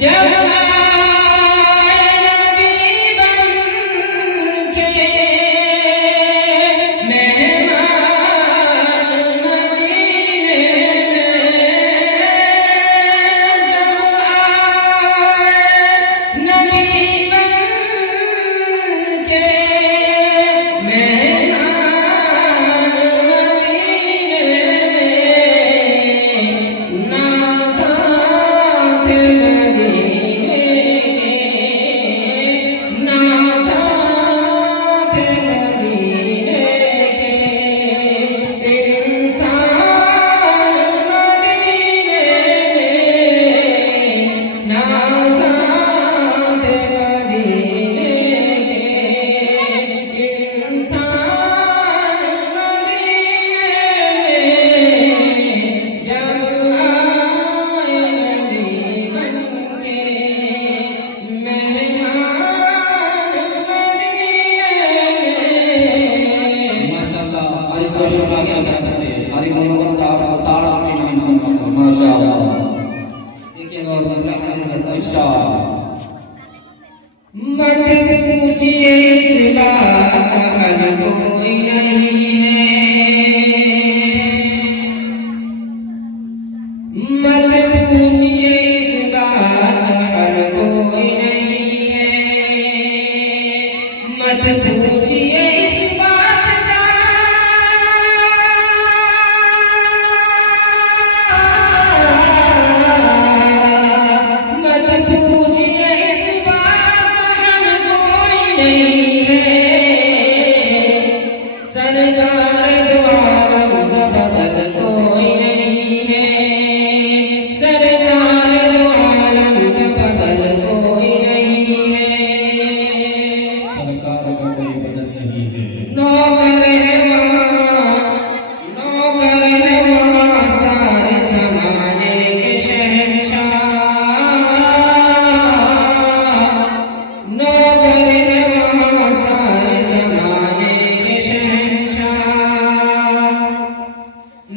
जब आए नबी बन के मेहमान मदीने में, जब आए नबी बन के मेहमान मदीने में, नाज़ा थे मदीने के, नाज़ा थे मदीने के, इंसान मदीने में, नाज़ा थे मदीने के, इंसान मदीने में, जब आए नबी बन के मेहमान मदीने में। माशाअल्लाह आरिफ रोशन आ गया तरफ से हरी मोहम्मद साहब सारा अपने नाम समझाता हूं माशाअल्लाह। देखिएगा और अगला हाजिर करता हूं इंशाअल्लाह। मत पूछिए इस बात का हल कोई नहीं है, मत पूछिए इस बात का हल कोई नहीं है, मत पूछिए इस बात का, मत पूछिए इस बात का हल कोई नहीं है, सरकार दो आलम का बदल कोई नहीं है, सरकार दो आलम का बदल कोई नहीं है, सरकार का कोई बदल नहीं है। नौकर है वहाँ सारे ज़माने के शहंशाह, नौकर है वहाँ सारे ज़माने के शहंशाह,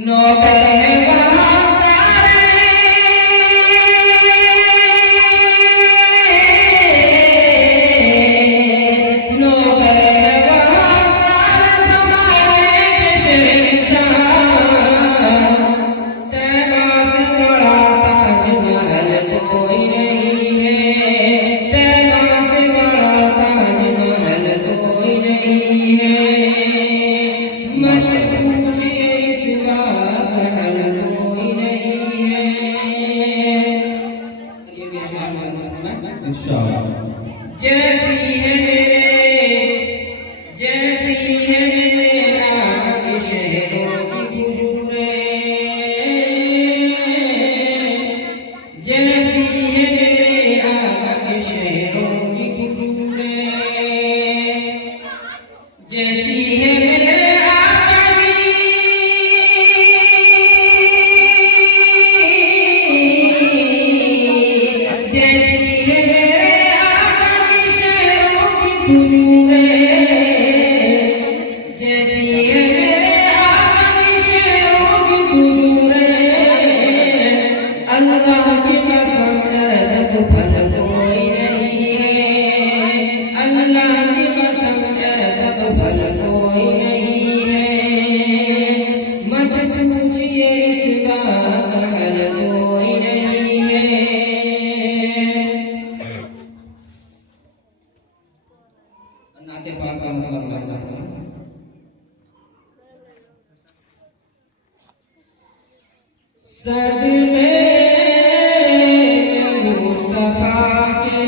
नौकर है वहाँ सारे, नौकर है वहाँ सारे ज़माने के शहंशाह, तैबा से बड़ा ताजमहल कोई नहीं है, तैबा से बड़ा ताजमहल कोई नहीं है, मत पूछिए इस बात का हल कोई नहीं है। ये भी अच्छा है इंशाअल्लाह। जैसी है मेरे आका के शहरों की हुजूरें, जैसी है मेरे आका के शहरों की हुजूरें, जैसी है मेरे आका की, जैसी है मेरे आका के शहरों की हुजूरें, जैसी है मेरे आका के शहरों की हुजूरें, अल्लाह की कसम ऐसा फल कोई नहीं है, अल्लाह की कसम ऐसा फल कोई नहीं है, मत पूछिए इस बात का हल कोई नहीं है। नाते पाक का मतलब सद में मुस्तफा के